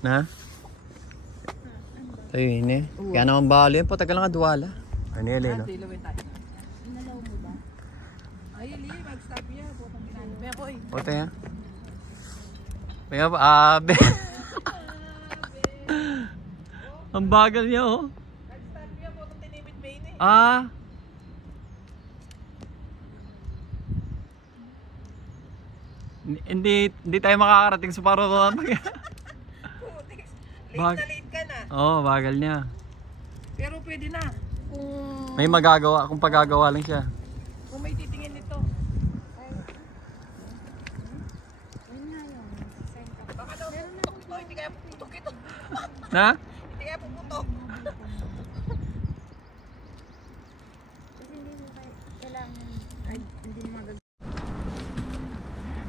Na? Tayo ini. Kaya naman balo yun po. Tagal nga duwala. Ano yun eh no? Inalaw mo ba? Ay, Eli, mag-stop yan. Putang ginano. Kaya ko eh. Puta yan. Kaya pa, abe. Ang bagal niya oh. Mag-stop yan. Putang tinibit ba yun eh. Ah. Hindi tayo makakarating sa Pararuan. Late na late ka na. Oo, bagal niya. Pero pwede na. Kung May magagawa, kung pagagawa lang siya. kung may titingin nito. Baka daw puputok ito. Hindi kaya puputok ito. Na? Hindi kaya puputok.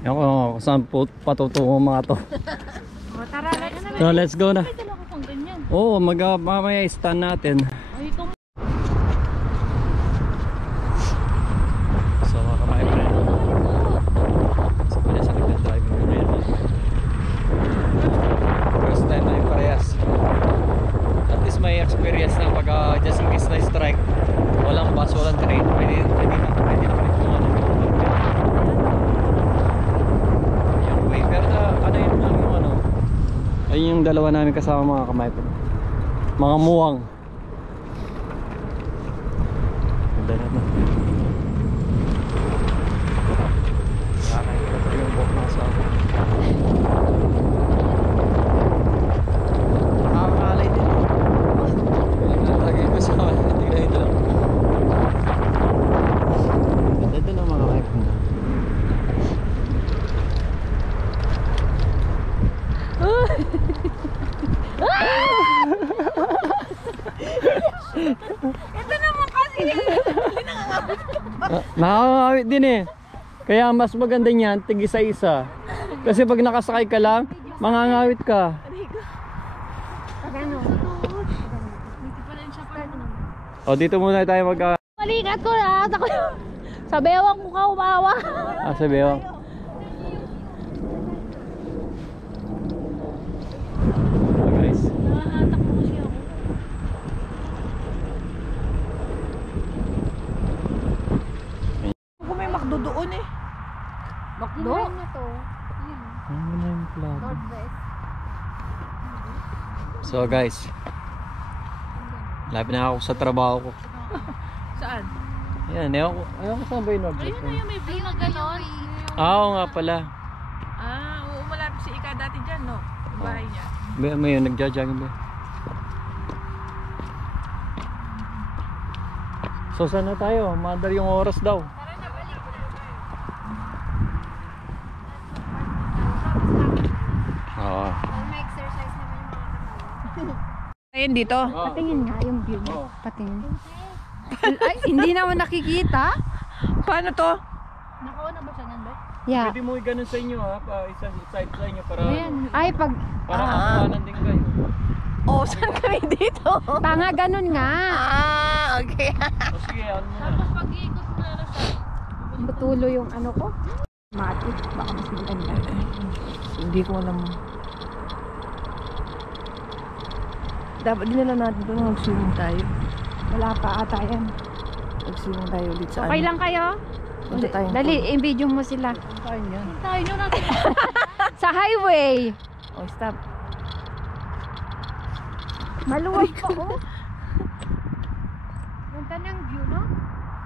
Yan ko saan patutungo mga to. O tara, So let's go na. may dala ko pang ganyan. Oo, mamaya stand natin. Ay, itong So mga my friend. So pala sa nagda-driving na rin. First time na yung parehas. At least may experience na pag just in case na strike. Walang bus, walang train. Pwede na rin kung ano. Yung way. Pero ano yun lang yung ano. Ayun yung dalawa namin kasama mga kamay. Mga muwang. Ganda na na. Nakakita yung buhok na sa ako. Nakakalay din. Walang natagay ko sa akin. Tignan ito lang. Ganda ito ng mga kamay. ito naman kasi. Nakakawit din eh. Kaya mas maganda niyan, tig isa-isa. Kasi pag nakasakay ka lang, mangangawit ka. Pagano? Dito pa rin siya pa. O dito muna tayo mag Balikat ko na. Sa bewang ko ka umawa. sabi oh. Guys. Nakahatak mo kasi ako. Kung may McDo doon eh. Bakdo? na to. Ano na yung plato? Northwest. So guys, lapit na ako sa trabaho ko. Saan? Ayan, ayaw ko saan ba yung object? Ayun na yung may view na gano'n. Oo nga pala. Oo, malapit si Ika dati dyan, no? Yung bahay niya. May yun, nagja-jogging ba? So saan na tayo? Madar yung oras daw. Oo. Ma-exercise naman yung mga katawan. Ayun dito. Patingin nga yung view niya. Patingin. Ay, hindi naman nakikita. Paano to? Nakauna ba siya nandun? Yeah. Pwede mo i-ganun sa inyo ha, isang side sa inyo para Ay, pag... para makakuhanan din kayo. Oh, saan kami dito? Tanga, ganun nga. Okay. O sige, ano mo na. Tapos pag-iikot mo na siya. Matulo yung ano ko. Matik, baka mas maganda. Hindi ko alam. Dapat dinala natin ito nung mag-swimming tayo. Wala pa ata yan. Mag-swimming tayo ulit sa Okay lang kayo? Punta tayo. Dali, i-video mo sila. Tayo yan. Tayo nyo natin. Sa highway. Oh, stop. Maluwag pa oh. Ganda ng view, no?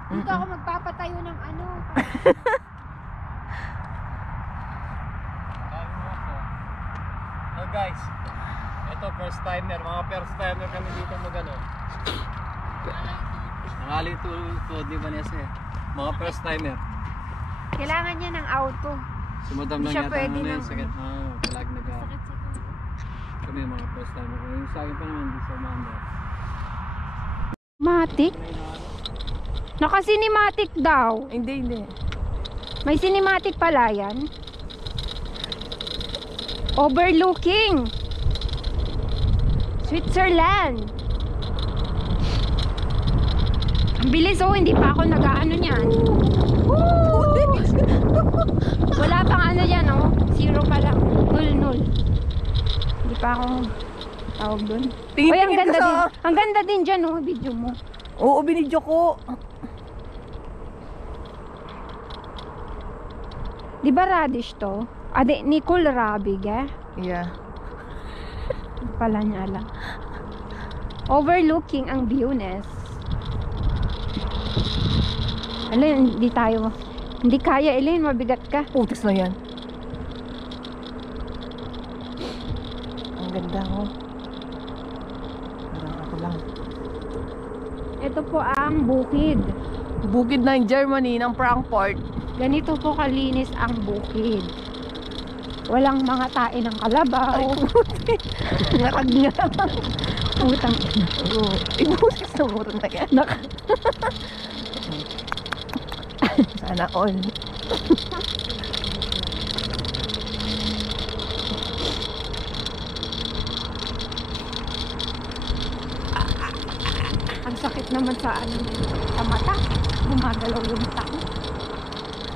Dito ako magpapatayo ng ano. So guys, ito first timer, mga first timer kami dito magano. Nangaling to di ba niya siya? Mga first timer. Kailangan niya ng auto. Sumadam lang Siya yata pwede ano ng- yung sakit. Palag nag kami mga first timer. Yung sa akin pa naman di sa Manda. Matic? Naka-cinematic daw. Hindi. May cinematic pala yan. Overlooking Switzerland. Ang bilis oh, hindi pa ako nag-aano niyan. Wala pang ano yan oh. 0 pa lang. 0. Hindi Di pa ako tawag doon. Tingin- Uy, ang tingin ka ganda sa- din. Ang ganda din dyan, oh, video mo. Oo, binidyo ko. Di ba radish to? Ade, Nicole Rabig, eh? Yeah. Pala niya alam. Overlooking ang Buenos. Alin, hindi tayo. Hindi kaya, Elaine. Mabigat ka. Putis na yan. Ang ganda ko. Parang ako lang. Ito po ang bukid. Bukid ng Germany, ng Frankfurt. Ganito po kalinis ang bukid. Walang mga tae ng kalabaw. Ngarag nga. Utang. Oo. Ibusis na muro na yan. Sana all. Ang sakit naman sa ano, sa mata. Gumagalaw yung tao.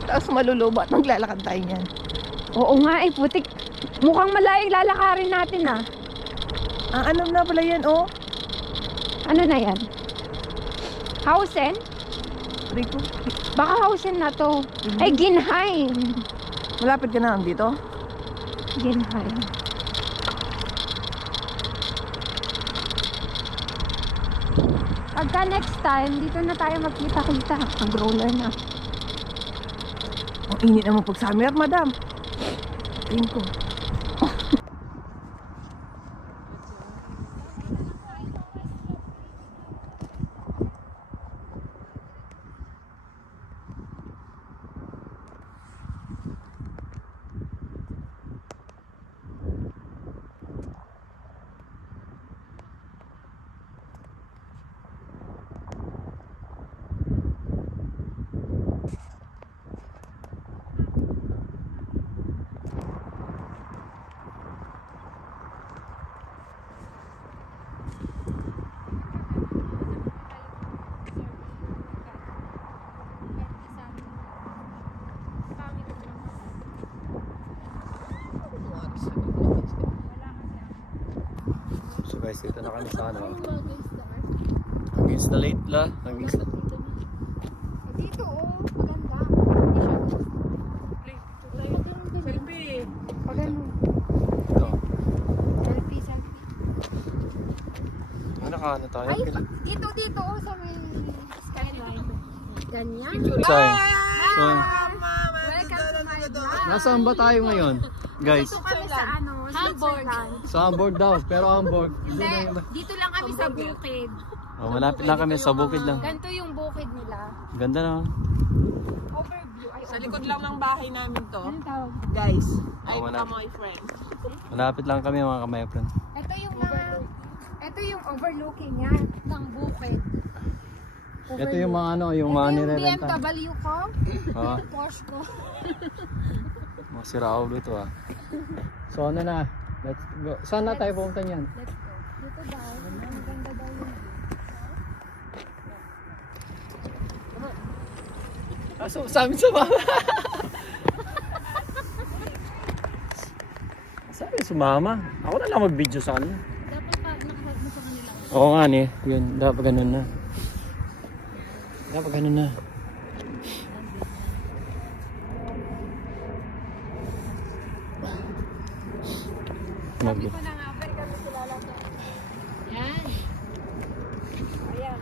Tapos malulubat. Maglalakad tayo niyan. Oo nga eh, putik. Mukhang malayang lalakarin natin ah. Ang ano na pala yan, oh. Ano na yan? Hausen? Rico. Baka Hausen na to. Ay, Ginheim. Malapit ka na dito. Ginheim. Pagka next time, dito na tayo magkita-kita. Ang roller na. Ang init naman pag summer, madam. Tingin ko. So guys, dito na kami sa ano. Against the late la. Against the... Dito oh, maganda. Selfie. Pag ano, Ito. selfie. Ano ka ano tayo? Ay, dito oh, sa may skyline. Ganyan. Saan? Welcome to my vlog. Nasaan ba tayo ngayon? Guys, Dito kami sa ano, Switzerland. sa Hamburg daw. Pero Hamburg. Hindi, dito lang kami sa bukid. Oh, malapit lang kami sa bukid lang. Ganito yung bukid nila. Ganda naman. Overview. Ay, Sa likod lang ng bahay namin to. anong tawag? Guys, Oh, I'm wala. my friend. Malapit lang kami mga kamay friend. Ito yung overlooking niya ng bukid. Ito yung mga ano, yung mga Ito yung nirerenta. BMW ko, Oo. Porsche ko. Mga siraulo ito ah. So ano na? Let's go. Saan na tayo pumunta niyan? Let's go. Dito daw. Ang ganda daw yung So, sabi sa mama. Sabi sumama. Ako na lang mag-video sa kanila. dapat pa nakaharap mo sa kanila. Oo nga ni. Yun, dapat ganun na. Dapat ganun na. Mag Sabi ko na nga, pero kami sila lang. Yan. Ayan.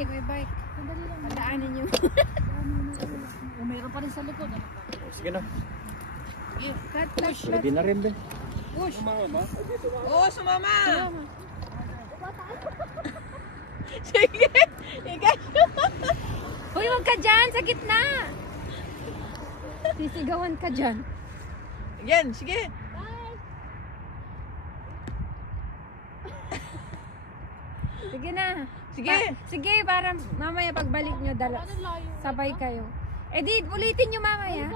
Sige, may bike. Padaanan niyo. Mayroon pa rin sa likod. Sige na. Push. Pwede na rin din. Push. Oo, sumama! Sige! Ikaw! Uy, huwag ka dyan, sa gitna. Sisigawan ka dyan. Again, sige! Sige na. Sige. Sige, para mamaya pagbalik nyo, sabay kayo. Eh di, ulitin nyo mamaya.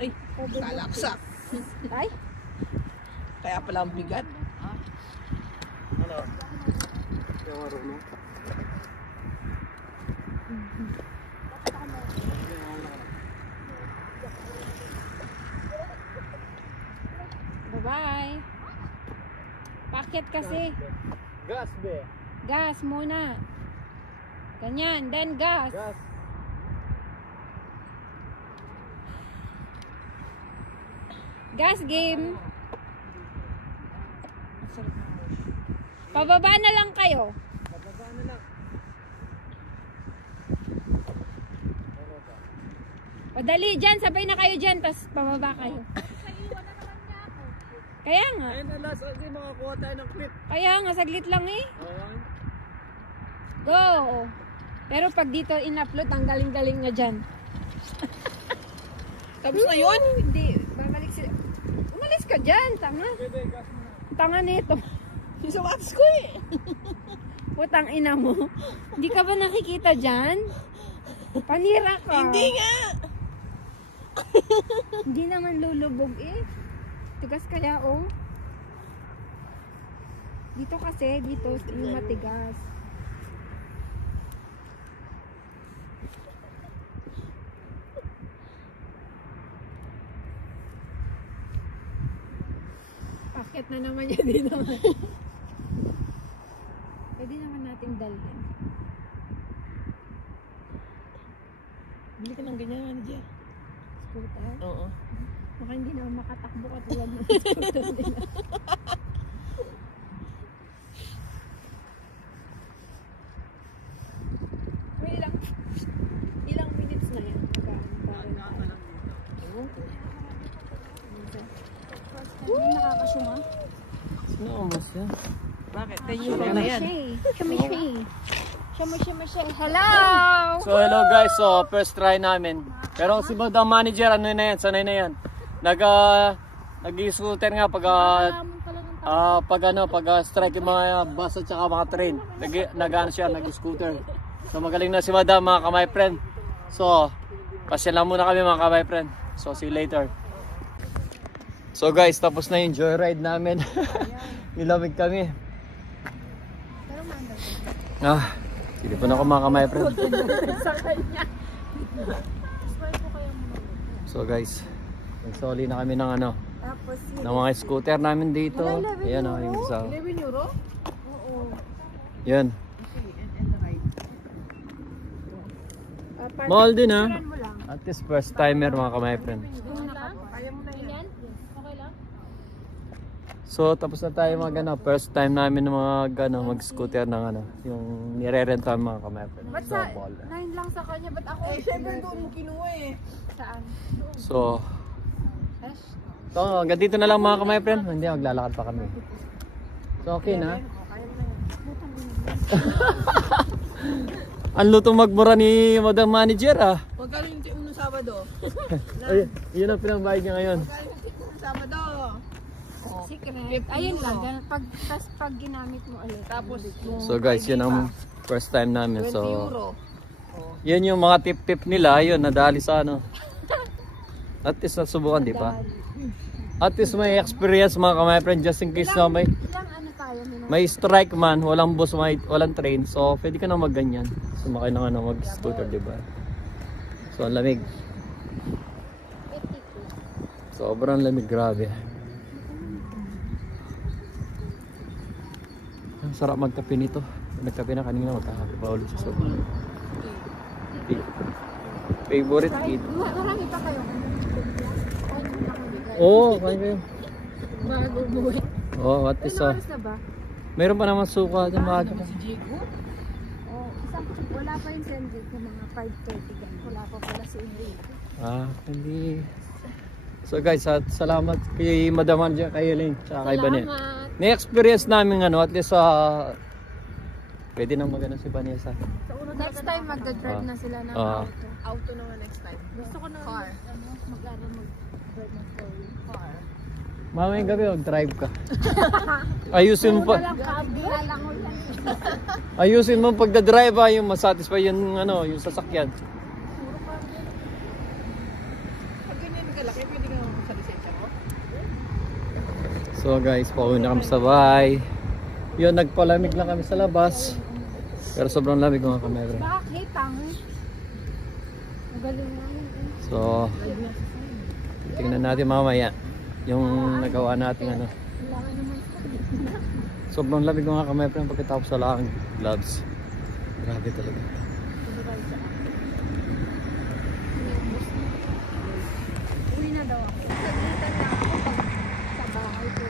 Ay, salaksak. Ay, Kaya pala ang bigat. Ano? Yung marunong. bye-bye. Pakit kasi. Gas be. Gas muna. Ganyan, then gas. Gas. Gas game. Pababa na lang kayo. Bababa na lang. O dali dyan, sabay na kayo dyan, tapos pababa kayo. Kaya nga. Ayun na last, hindi makakuha tayo ng clip. Kaya nga, saglit lang eh. Okay. Go! Pero pag dito in-upload, ang galing-galing nga dyan. Tapos na yun? Hindi, babalik sila. Umalis ka dyan, tanga. Bebe, gas mo na. Tanga nito. Isawaps ko eh. Putang ina mo. Hindi ka ba nakikita dyan? Panira ka. Hindi nga. Hindi naman lulubog eh. Tigas kaya oh. Dito kasi, dito yung matigas. Pakit na naman yan dito. Pwede naman natin dalhin. Bili ka ng ganyan, Anja. Scooter. Oo. Baka hindi naman makatakbo katulad ng scooter nila. May ilang minutes na yan. Hindi nakakasyuma. Naubos yan. Bakit? 10 euro na yan. Shumi. Hello! So hello guys, so first try namin. Pero si Madam Manager, ano na yan, sanay na yan. Nag-scooter nga pag strike yung mga bus at saka mga train. Nag-scooter. So magaling na si Madam, mga kamay friend. So, pasya lang muna kami mga kamay friend. So see you later. So guys, tapos na yung joyride namin. Nilamig kami. Sige pa na ako mga kamay friend. So guys, nagsoli na kami ng ng mga scooter namin dito. Ayan o, yung isa. 11 euro? Yan. Mahal din ha. At least first timer mga kamay friend. Kaya mo na yan. Okay lang? So tapos na tayo first time namin mag-scooter ng yung nire-renta mga kamay friend. Ba't sa 9 lang sa kanya? Ba't ako? Eh, syempre doon mo kinuha eh. Saan? So, hanggang dito na lang mga kamay friend. Hindi, maglalakad pa kami. So okay na. Ang lutong magmura ni Madam Manager ah. Huwag ka rin yung Sabado. Ay, yun ang pinambayad niya ngayon. Huwag ka rin yung Sabado. Secret. Ayun lang. Pag ginamit mo ulit. Tapos, So guys, yun ang first time namin. 20 So, euro. yun yung mga tip-tip nila. Yun, nadali sa At least nasubukan, di ba? At least may experience mga kamay friend, just in case na may strike man, walang bus, walang train. So, pwede ka na magganyan. Sumakay na mag-scooter, di ba? So, ang lamig. Sobrang lamig, grabe. Ang sarap magkape nito. Nagkape na kanina, magkakape pa ulit sa sobrang. Favorite kid. Marami pa kayo. Oo, kain kayo. Bago buhay. Oo, at least Ano oras na ba? meron pa naman suka dyan maaga pa. Oh, wala pa yung sender ko mga 5:30 ganun. Wala pa pala si Enrique. Hindi. So guys, at salamat kay Madam Anja, kay Elaine, tsaka kay Vanessa. Salamat. Na-experience namin at least pwede na magana si Vanessa. Next time mag-drive na sila ng auto. Auto naman next time. Gusto ko na Car. mag-drive ng car. Mamayang gabi, mag-drive ka. Ayusin mo pa. Ayusin mo pagda-drive yung masatisfy yung yung sasakyan. Pag ganyan kalaki, pwede ka sa lisensya ko? So guys, pauwi na kami sa bahay. Yun, nagpalamig lang kami sa labas. Pero sobrang lamig mga kamera. Bakit? Magaling namin. So, tingnan natin mamaya yung nagawa natin Sobrang lamig mga kamera pagkatapos sa lang gloves. Grabe talaga. Uwi na daw ako. Sagitan na ako pag sa bahay ko.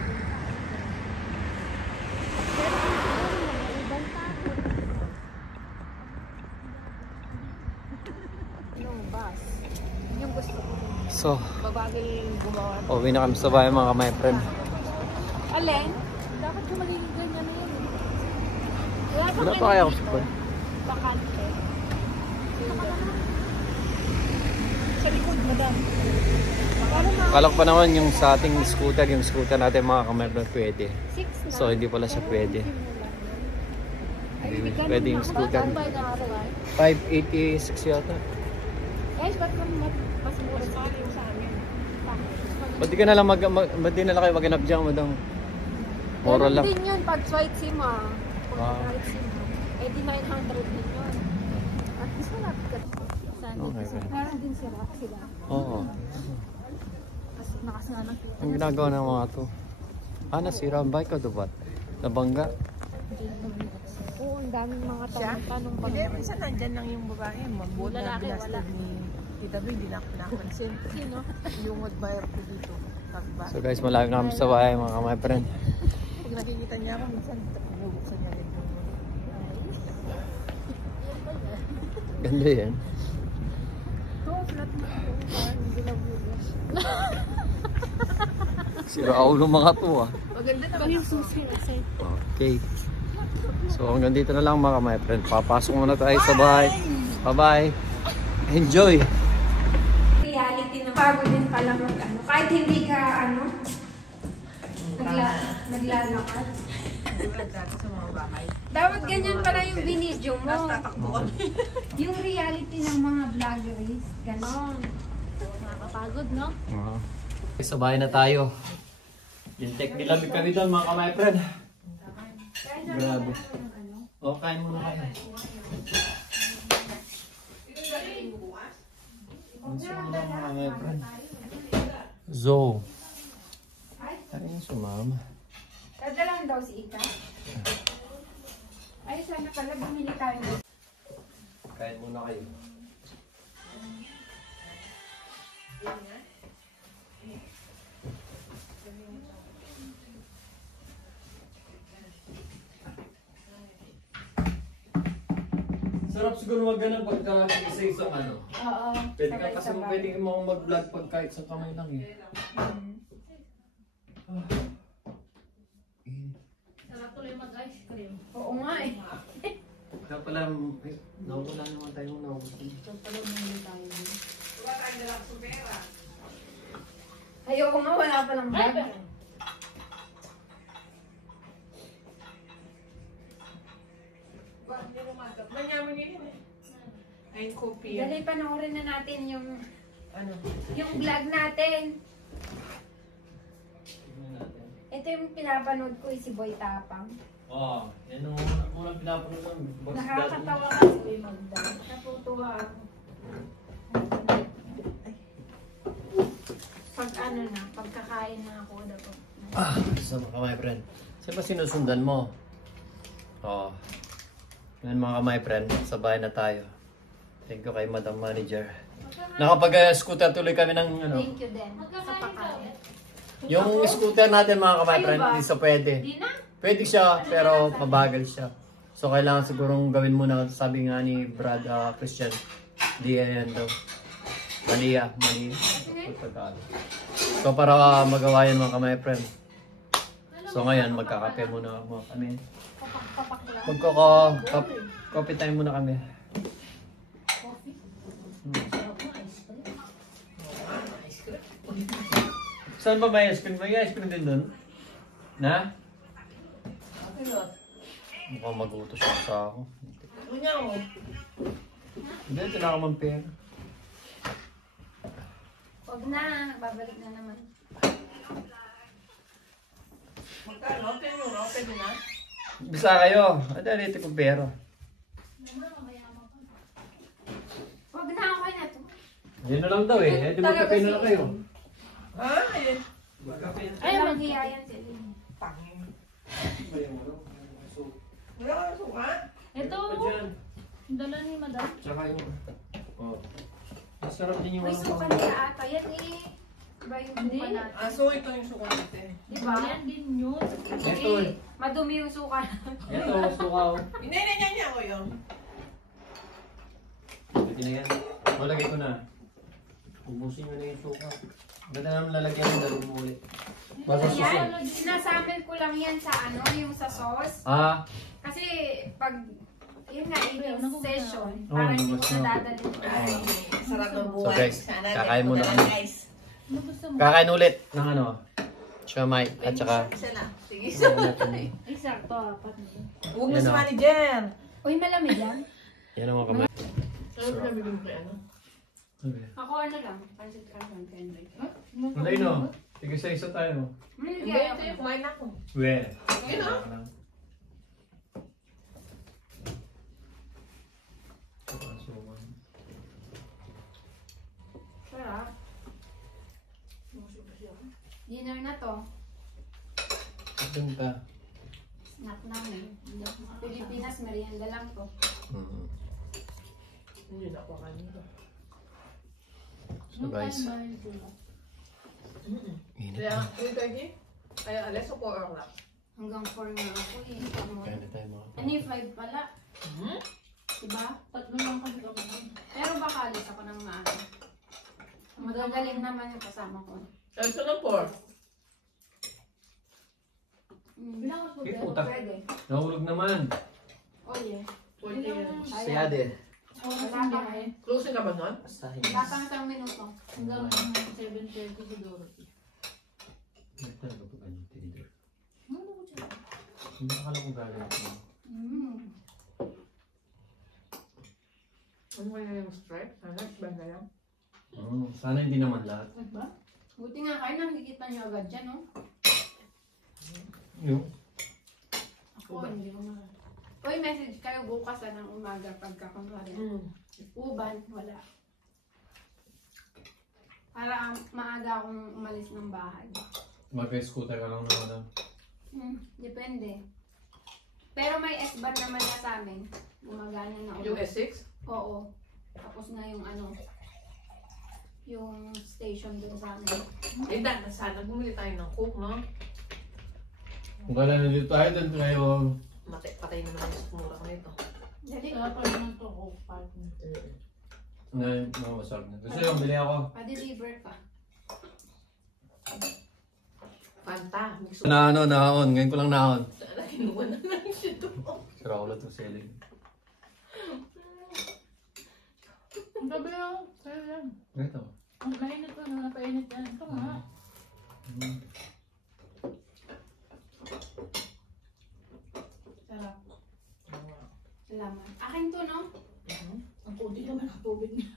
Pero ibang tao. Yung bus. Yung gusto ko. So, Babagal gumawa. pauwi na kami sa bahay mga kamera. Alin? Dapat ko magiging ganyan na yun. Wala pa kaya ako sa bahay. Bakante. Sa likod, madam. Kalak pa naman yung sa ating scooter, yung scooter natin mga kamera pwede. 6 na. So, hindi pala siya pwede. Hindi pwede yung scooter. 586 yata. Eh, ba't mas mura sa akin sa amin? Ba't di ka na lang ba't di na lang kayo maghanap dyan, madam? Moral lang. Ganun din yun pag swipe sim ah. Pag Wow. swipe sim ah. Eh di 900 din yun. At least wala ka. Okay, okay. Meron din sila. Oo. Kasi nakasanap. Ang ginagawa ng mga to. Nasira ang bike o ba't? Nabangga? Oo, ang daming mga Siya? tanong Hindi, minsan nandyan lang yung babae. Mabuot na Lalaki, binastad wala. ni Tita B, hindi na ako napansin. Sino? Yung mag-buyer ko dito. Pagba. So guys, malayo na kami sa bahay mga my friend. Pag nakikita niya ako, minsan pinubuksan niya rin yung Ganda yan. Ito, flat na ito. Parang ginabulas. Sira ulo mga to maganda naman Yung susi kasi. Okay. So hanggang dito na lang mga my friend. Papasok muna tayo sa bahay. Bye-bye. Enjoy! Reality na pagod din pala mag-ano. Kahit hindi ka naglalakad. dati sa mga bahay. Dapat ganyan pala yung binidyo mo. Tapos tatakbo kami. Yung reality ng mga vloggeries. Ganon. Nakakapagod, no? Sa bahay na tayo. Yung tech nilamig kami doon mga my friend. Grabe. Kain muna kayo. Zo. Ayun si mama. Dadalang daw si Ika. Ay, sana pala bumili tayo. Kain muna kayo. Sarap siguro mag-ganun pagka isa-isang Oo. Pwede ka kasi pwede mo mag-vlog pag kahit sa kamay lang Sarap tuloy mag-ice cream. Oo nga eh. Kaya pala, nawala naman tayo Ayoko nga, wala pa lang vlog. Ay, kopi. Dali, panoorin na natin yung Ano? vlog natin. Ito yung pinapanood ko, si Boy Tapang. Yan ang unang pinapanood ng boss dad. Nakakatawa kasi magda. Natutuwa ako. Pag pagkakain na ako dapat. Sama ka my friend. Saan ba sinusundan mo? Yan mga my friend, sa bahay na tayo. Thank you kay Madam Manager. Nakapag-scooter tuloy kami ng ano. Thank you din. Sa pakain. Yung scooter natin mga kamay friend, hindi sa pwede. Di na? Pwede siya, pero mabagal siya. So kailangan sigurong gawin muna, sabi nga ni Brad Christian. Di yan daw. Mali. So para magawa yan mga kamay friend. So ngayon, magkakape muna kami. Magkaka-coffee time muna kami. Saan ba may ice cream? May ice cream din doon? Na? Mukhang magutos siya sa ako. Hindi, tinaka mong pera. Huwag na, nagbabalik na naman. Magkano? Pwede na? Bisa kayo. Ano dito ko pera? Huwag na, okay na to. Yan na lang daw eh. Di magkape na lang kayo. Ayun. Ay, maghihayan sila. Tangin. Wala ka ng suka? Ito, dala ni Madam. Tsaka yung... Oh. Masarap din yung May ano. suka nila ata. Yan eh. Iba yung Hindi. suka natin. So ito yung suka natin. Diba? Yan din yun. Ito eh. Madumi yung suka. Ito, sukaw. Niya ko yun. Pwede na yan. Malagay ko na. Ubusin mo na yung suka. Ganda naman lalagyan ng dalawang mo ulit. Basta susunod. Yan, sinasample ko lang yan sa ano, yung sa sauce. Ah, Kasi pag, yun nga, eating session, Oh, para hindi mo nabas na na. dadalhin. Sarap ng So buhay. guys, Sana kakain muna na kami. guys. Ano gusto mo? kakain ulit ng ano. Siomay at saka... Isa lang. Sige. Eksakto, apat nito. Huwag mo Yan si o. manager. Uy, malamig yan. Yan ang mga kamay. Sarap na bigyan ko ano. Ako ano lang, pansit canton candy. Wala yun o. Sige sa isa tayo. Hindi, Ito yung kumain na ako. Well. Yun o. sarap. Dinner na to. Ganda. Snack namin. Pilipinas, merienda lang to. Hindi na ako kanina. So guys, init Kaya, na. yung kagi, kaya alas o 4 o'clock. Hanggang 4 na ako eh. Kain na tayo mga Ano yung 5 pala? Diba? Tatlo lang kami kami. Pero baka alis ako ng maaga. Magagaling naman yung kasama ko. Sabi ko ng 4. Bilang ako Eh, pero puta. Pwede. Nahulog naman. Oh yeah. 40 yan. Sayade. oras ng biyahe. Closing ka ba nun? Basahin. Batang isang minuto. Hanggang 7:30 si Dorothy. Talaga po ganyan, tinidor. Ano ko siya? Hindi akala ko galing ako. Ano kaya yung strike? Sana, banda lang. Sana hindi naman lahat. Diba? Buti nga kayo, nakikita nyo agad dyan, no? Yung? Ako, hindi ko na. Uy, message kayo bukas ng umaga pagka kunwari. Uban, wala. Para maaga akong umalis ng bahay. Mag-scooter ka lang naman. Depende. Pero may S-Bahn naman na sa amin. Gumagana na Yung ulit. S6? Oo. Tapos na yung ano, yung station dun sa amin. Eh, sana bumili tayo ng coke, no? Kung kailan nandito tayo, doon tayo. Patay na naman yung mura ko nito. Dali. Kaya pa naman to ko partner. Masarap na. Gusto yung bili ako. Pa-deliver ka. Fanta. Mix Na ano, naon. Ngayon ko lang naon. Sana, kinuha na lang ito. Sira ko lang itong selling. Ang gabi ako. Kaya lang. Ito. Ang mainit ko na napainit yan. Ito nga. Sarap. Salamat. Akin to, no? Ang kunti naman ang tubig niya.